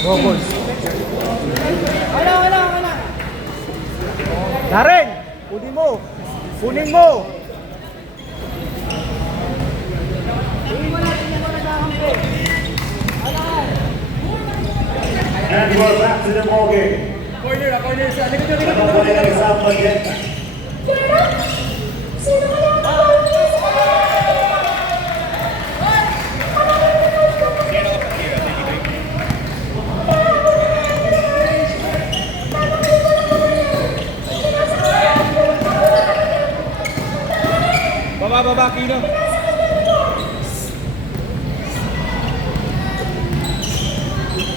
Doubles. Wala. Darren, kunin mo. Kunin mo. And we're back to the ball game. Corner sa likod. Sa Magenta. Baba, Kino.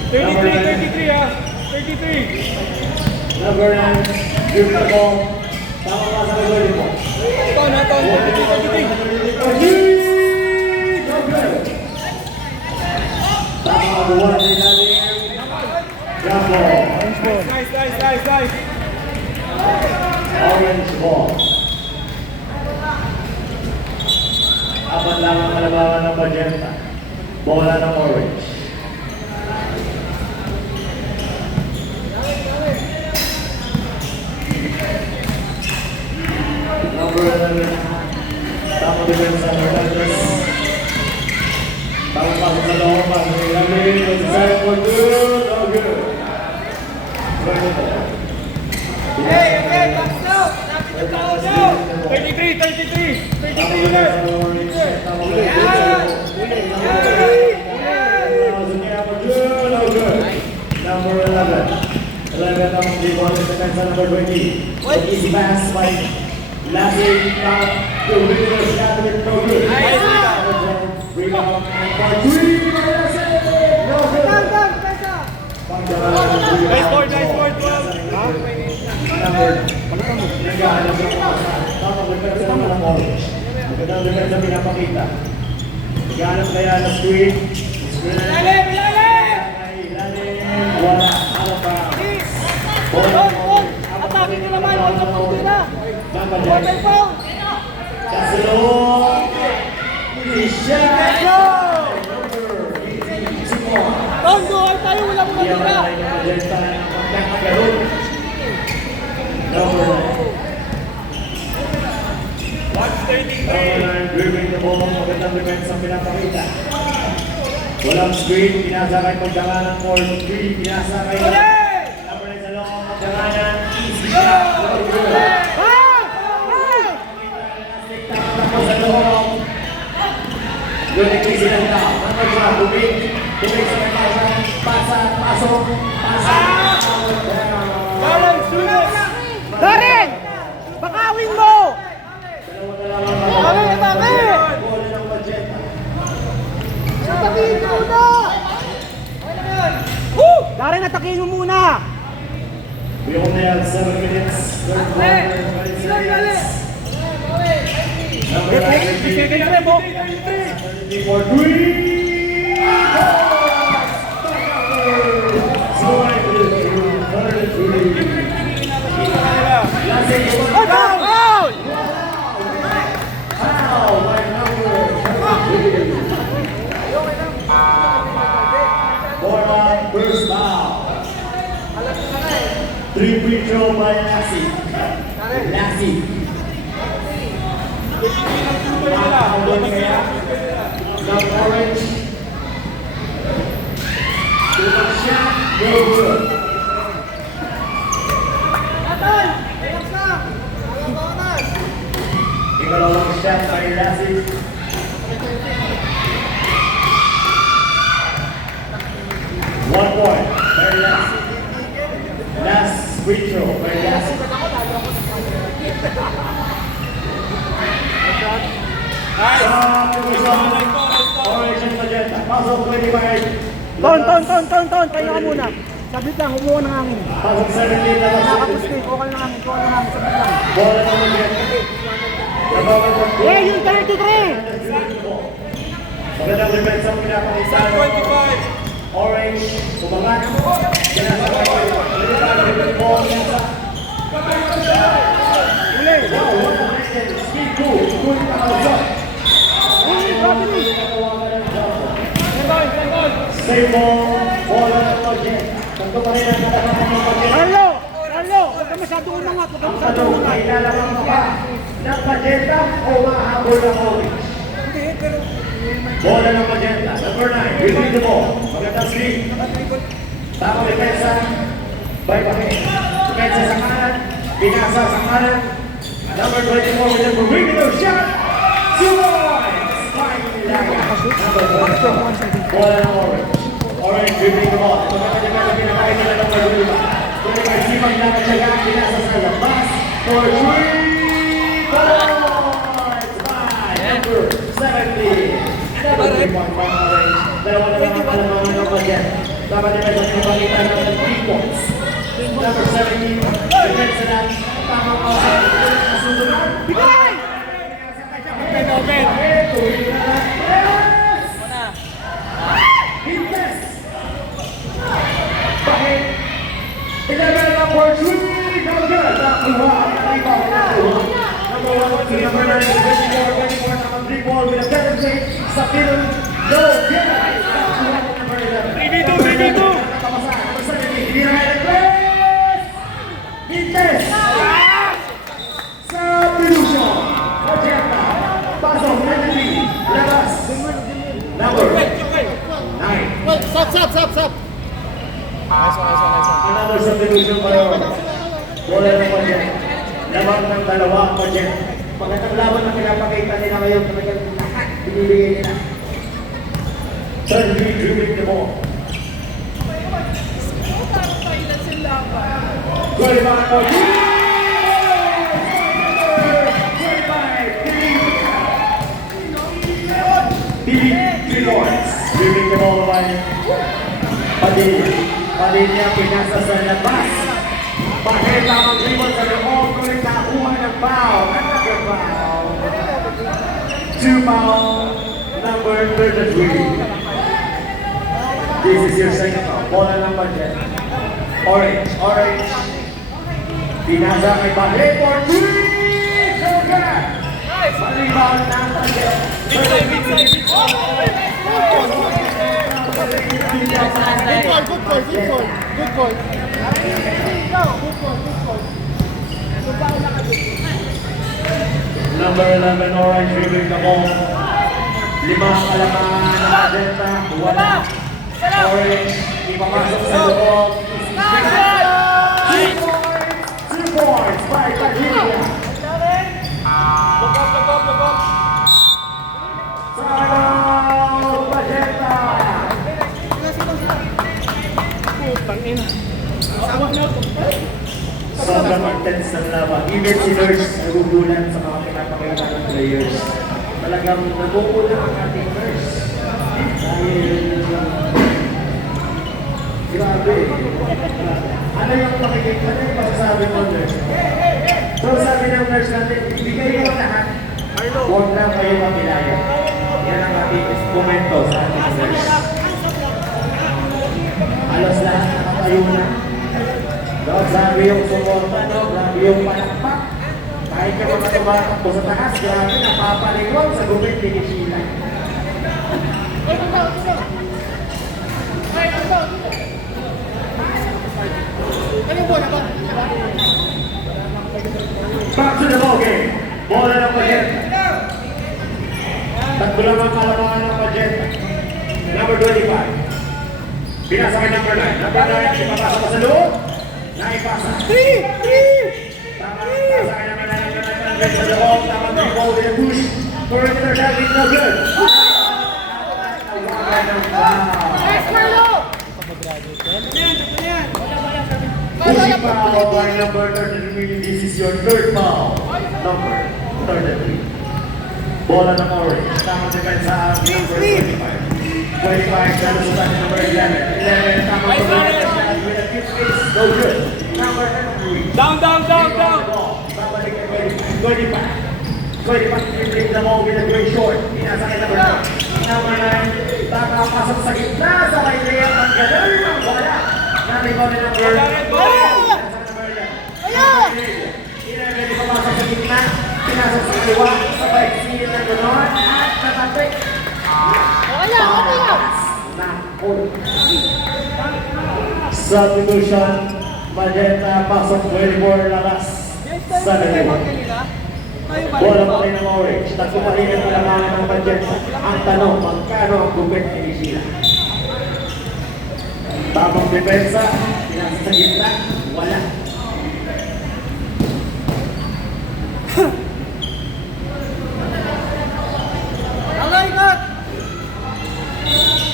33 ah. 33. Number 9, give the ball. Tama ka sa goal mo. Ton. 33. Tama ka buwan din natin. Jump ball. Nice. Orange ball. Apat lang ang kalabangan ng Magenta. Bola ng orange. Number 11. Tama din sa Mercedes. Tama pa sa loob. Ilalim. Design for good. No good. Hey, back now. 33 ulit. Number 11. 11 ang rebound sa defense number 20. Easy pass by Lassie. To Victor Shatter. No good. Rebound for 3 by Lassie. No good. Nice board, 12. Number. Naghahanap ng tapos defense naman ng orange. Magandang defense na pinapakita. Naghahanap kaya na screen. Ilalim! Wala. Ano pa? Don! Atake nyo naman! Huwag sa punti na! Water foul! Kasilong! Isya! Don, buhay tayo! Wala mo na! Number 9, dribbling the ball. Magandang defense ang pinapakita. Walang screen, pinasakay pagdanganan for 3, pinasakay number 9 sa loob, pagdanganan, easy shot. Tapos sa loob. Good easy lang daw. Number 12, bumig sa kanya, pasok. Darren! Bakawin mo! Bakit? Atakihin mo muna! Darren, atakihin mo muna! We only have 7 minutes. Third quarter, 26 minutes. Number 9, for 3. So I did 103. Foul! Foul by number 4 first foul. 3 free throw by Lassie. Number orange. Shot, no good. Ikalawang shot by Lassie. One point by Lassie. Last free throw by Lassie. Orange and Magenta. Pasok 25. Ton! Tayo ka muna. Sabit lang, humuha ng hangin. Pasok 17 na Nakakapustin, okay ng hangin, sabit lang. bola ng Magenta. Yung 33! Magandang defense ang pinapakita. 25! Orange, umangat. Sinasakay ko. Uli! Speed good. Good nakausa. Uli, Robin! Same ball. Bola ng Magenta. Tatlo pa rin ang natapakan ng Magenta. Carlo, huwag ka masyadong umangat. Huwag ka Ang masyadong tanong, umangat. ay lalabang ka ba ng Magenta o mahabol ng Orange? Hindi, pero... Bola ng Magenta. Number 9, retrieve the ball. Magandang screen. Tama depensa. By Bahe. Depensa sa kanan. Binasa sa kanan. Number 24 with the perimeter shot. Sumoy! Spike Ilaga. Number 4. Bola ng Orange. Orange dribbling the ball. Ito naman yung mga pinakain nila ng Marulima. Ito naman sipag naman siya binasa sa labas. For 3 points by number 70. Dalawa na lang ang kalamangan ng Magenta. Dapat nila sa pinapalitan ng 3 points. Number 17, defense na tamang kasundunan. Bigay! Open! Hinters! Bakit? Ilagal na for 3! Gagawin! Nakuha ang rebound na number 1 to number 9, 24, tamang 3 ball with a better shake sa middle. No, get it! Nakuha ang number 11. 3v2! Hinters! Substitution! Magenta! Pasok! Labas! Number 9. Stop! Another substitution pa rin. Bola ng Magenta. Labang ng dalawa ang Magenta. Pagkatang laban na pinapakita nila ngayon, talagang lahat binibigay nila. Thirdly, dribbling the ball. Good back for 3 points. Dribbling the ball by Padilla pinasa sa labas. Baheta ang dribble sa loob. Ngunit nakuha ng foul. Another foul. 2 foul. Number 33. This is your second foul. Bola ng Magenta. Orange. Pinasa kay Bahe for 3! Sugar! Malibang ng Magenta. Good goal. Number 11, Orange, dribbling the ball. 5 kalamangan ng Magenta. Wala. Orange, ipapasok sa loob. 2 points by Padilla. Sayaw, Magenta. Sobrang intense ng laban. Even si Nurse nagugulan sa mga pinapakita ng players. Talagang nagugulan ang ating Nurse. Dahil grabe. Ano yung makikita? Ano yung masasabi mo, Nurse? So sabi ng Nurse natin, ibigay mo lahat. Huwag lang kayo mabilaya. Yan ang ating komento sa ating Nurse. Halos lahat nakatayo na. No, grabe yung suporta, no? Grabe yung palakpak. Kahit ka mga tumatakbo sa taas, grabe, napapalingon sa gupit ni Kishila. Back to the ball game. Bola ng Magenta. Tatlo lang ang kalamangan ng Magenta. Number 25. Binasa kay number 9. Number 9, ipapasa pa sa loob. Naipasa. 3! Tama kay number 9 sa loob. Tama ng ball with a push. Perimeter shot is no good. Tawagan ng foul. Pushing foul by number 33, meaning this is your third foul. Number 33. Bola ng Orange. Tamang depensa ang number 25. 25, lalo sa number 11. 11, tamang depensa with a kick face. No good. Number 33. Down! Babalik kay 25. 25, dribbling the ball with a great short. Inasa kay number 9. Number 9, papasok sa gitna sa kay Lea. Ang galing ng bola. Naribaw ni number 11 papasok sa gitna. Pinasok sa kaliwa. Sabay sinit ng gano'n. At natatik. Wala! Na all. Substitution, Magenta, pasok 24, labas. Yes, tayo Sa ba kayo dalawa. kanina? Tayo ba? Bola pa rin ng Orange. Tatlo pa rin ang kalamangan ng Magenta. Ang tanong, magkano ang gupit ni Sheila? Tamang depensa, pinasa sa gitna, wala. Alay, cut!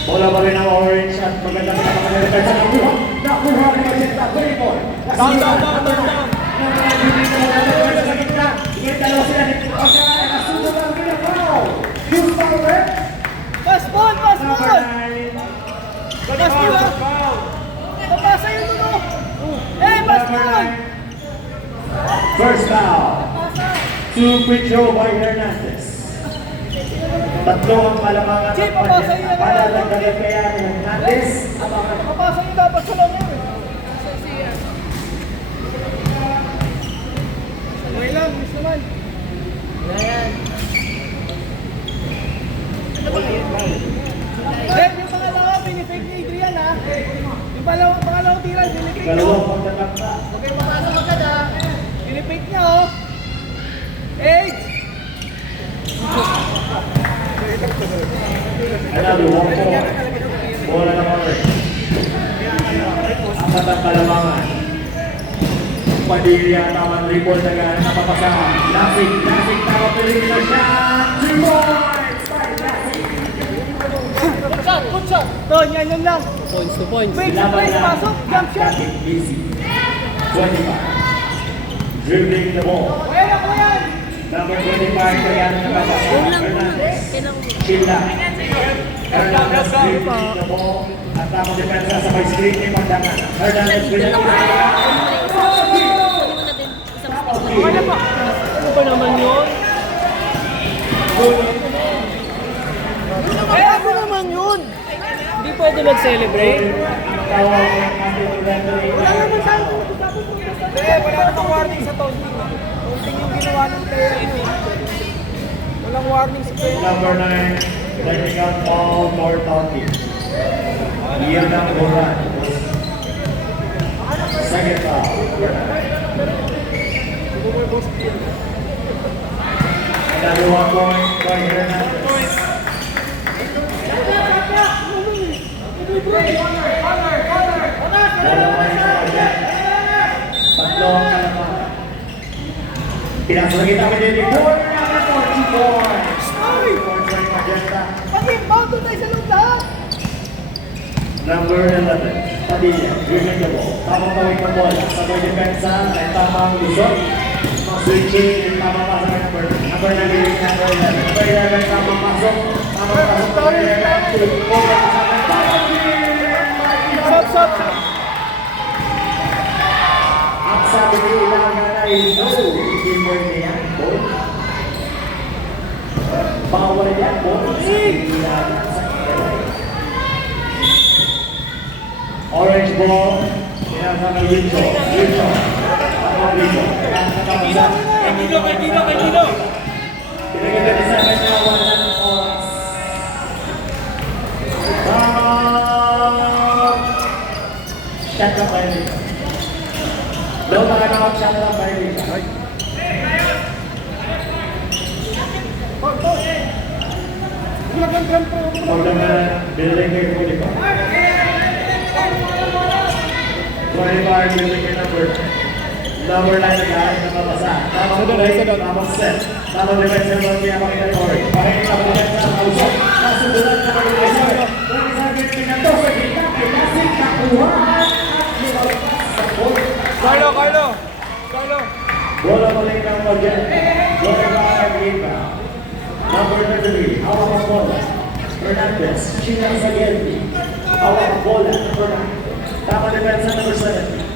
Bola pa rin ang Orange at maganda pa naman ang depensa. Nakuha ni Magenta, 24. Down, down, down, down, down. Sa gitna, dalawa sila ni Pagkakaya, kasunod ang ginagawa. Use power. Pass ball, pass Number ball! 9. Pass ball, ha? Papasa yun mo! Eh, pass ball! First down. To Picho by Hernandez. Tatlo ang palamangan Chief, ng papasa yun Magenta. na Para yan. nagdagat kaya ni Hernandez. Papasa yun dapat sa lang yun. Okay lang, miss naman. Eh, yung pangalawa, pinifake ni Adrian, ha? Yung pangalawang tira, pinifake niya. Dalawang pagkatakta. Okay, papasok agad, ha? Pinifake niya, oh. 8! Another one more. Bola ng Orange. Apat ang palamangan. Padilla, tamang report na gano'n napapasahan. Lasing, tamang Pilipino siya. 3 points by Lasing. Good shot! Don, yan lang. Points to points. Wait, place, pasok, jump shot. Easy. 25. Dribbling the ball. Kuya yan, kuya yan. Number 25 na gano'n napapasahan. Hernandez. Sheila. Hernandez dribbling the ball. At tamang depensa sa may screen ni Magdana. Hernandez dribbling the ball. Ano pa? Ano ba naman yun? Eh, ako naman yun. Hindi pwede mag-celebrate. Wala naman tayo kung usapin mo. Eh, wala namang warning sa taunting. Taunting yung ginawa ng player nyo. Walang warning sa player. Number 9, technical foul for talking. Iyan ang Boran. Second foul. Another 1 point by Hernandez. Tatlo ang kalamangan. Pinasa na kita kay Jenny. Corner number 40 points. 40 points by Magenta. Pag-inbound doon tayo sa loob lahat. Number 11, Padilla, dribbling the ball. Tamang tawid ng bola. Sabay depensa, ay tamang lusot. Switching, tamang pasok kay number 9, number 11. Number 11, tamang pasok. Tamang pasok kay number 11. Stop, stop, stop. Ang sabi ni Ilaga ay no, hindi mo yan, boy. Bawal yan, boy. Ilaga sa kaya. Orange ball, pinasa ng Richo. Richo. Tamang Richo. Kay Dino. Pinaganda ni Saban niya, 1 oras. Shot na by Richo. Low na ka shot na by Richo. Magdamana, building kay Kuliko. 25 building kay number 9 na kahit na mabasa. Tamang set. Tamang defense ng mga pinapakita ng Orange. Pakita ang defense ng kausap. Kasundulan na mga defense. 27 pinato sa gitna kay Lasing nakuha. Carlo. Bola muli ng Magenta. Bola ng rebound. Number 33, hawak ang bola. Hernandez, Sheila Zagenti. Hawak ang bola. Number 9. Tamang defense ng number 70.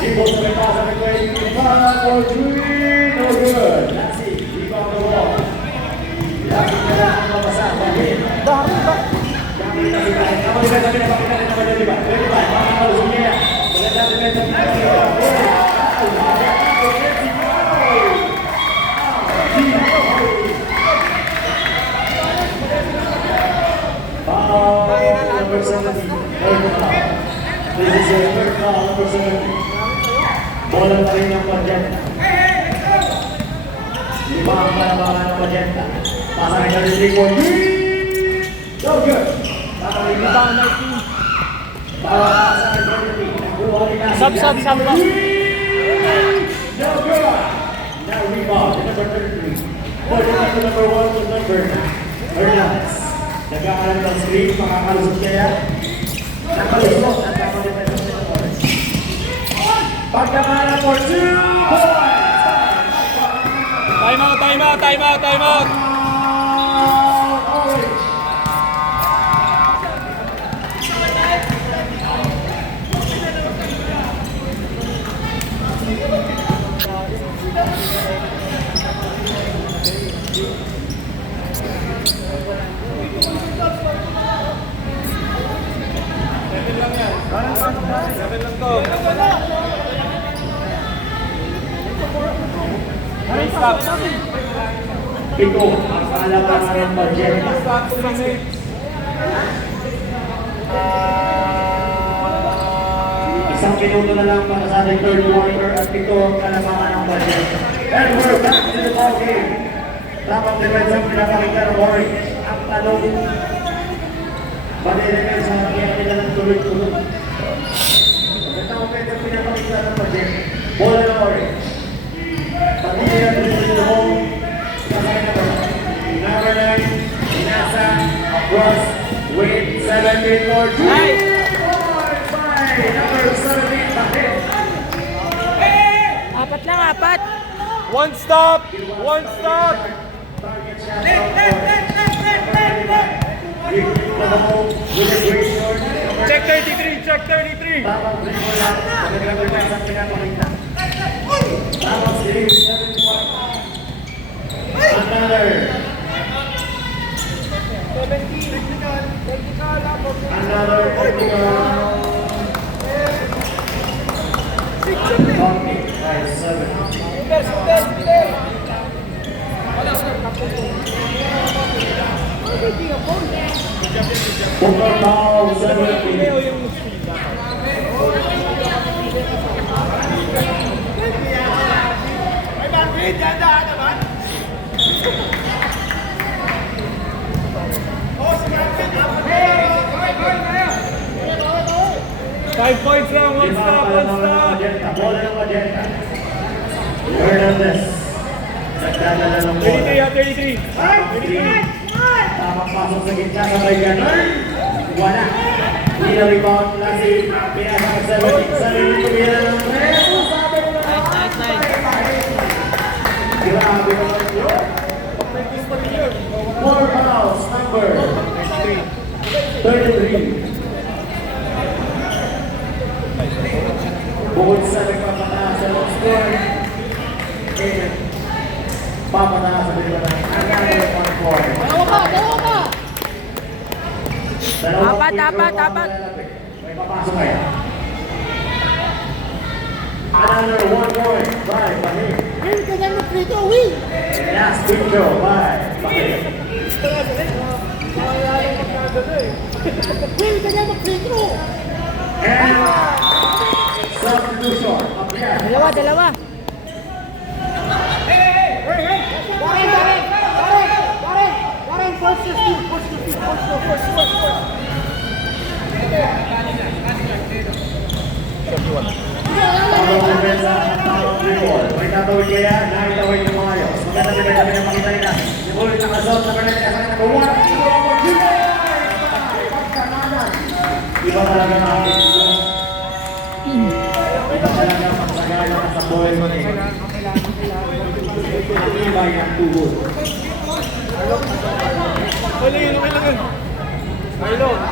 People to the pass of the play. For 3, no good. Let's see. Rebound the ball. Lagi ka lang ang mabasa. Bakit? Dami ba? Kami na si Kai. Kapag defense namin napakita rin naman yung 25. Mga kalusog niya. Magandang defense ng Lima ang palabangan ng Magenta. Pasangin na rin 3 for 3. No good. Rebound, 19. Pasangin na rin 3. Nakuha ni Nasi. Sub. No good. Now rebound to number 33. Pwede na to number 1 to number Hernandez. Nagkakaroon ng screen, makakalusot kaya. Nakalusot at nakalimutan ng Orange. Pagkamala for 2 points! Time out. Orange! Pito, ang palabangan ng Magenta. Isang minuto na lang para sa ating third quarter at pito ang palabangan ng Magenta. And we're back to the ball game. Dapat defense ang pinapakita ng Orange. Ang talong Pag-defense sa kaya nila ng tuloy-tuloy. Ito ang pwede pinapakita ng Magenta. Bola ng Orange. Pag-defense ng home. Number 9, Inasa, across, with 17 for 2. Nice. Number 17, Bakit. Apat lang, apat. One stop. Target shot. Give the ball with a great shot. Check 33. Tapos dribble lang. Magandang defense ang pinapakita. Tapos dribble, 7 points. Another. Another technical. Talking by 7. Booker foul, 17. Five points lang, one Lima stop. pala ng Magenta. Bola ng Magenta. Hernandez. Nagdadala ng bola. 33. Tamang pasok sa gitna sa Bayganon. Wala. Hindi na rebound. Lasi. Pinasok sa 17. Sarili tumira ng preso. Sabi mo na. Grabe naman yun. 4 fouls. Number 33. Bukod sa nagpapataas sa long score, papataas sa dito ng another 1 point. Apat. May papasok kaya. Another 1 point by Bahir. Win ka niya mag-free throw, win! Last free throw by Bahir. Win ka niya mag-free throw! And substitution. Appear. Dalawa. Warren, force your feet, force. Tamang depensa at tamang dribble. May tatawid kaya, nakitawid ng maayos. Maganda depensa pinapakita nila. Simulit ng assault sa Bernadette. Sa number 1. Siguro ang mag-dribble. Pagkamanan. Iba talaga na ating iba talaga ang pagsagaya sa buhay mo nito. Ang ibay ang tuhod. Huli,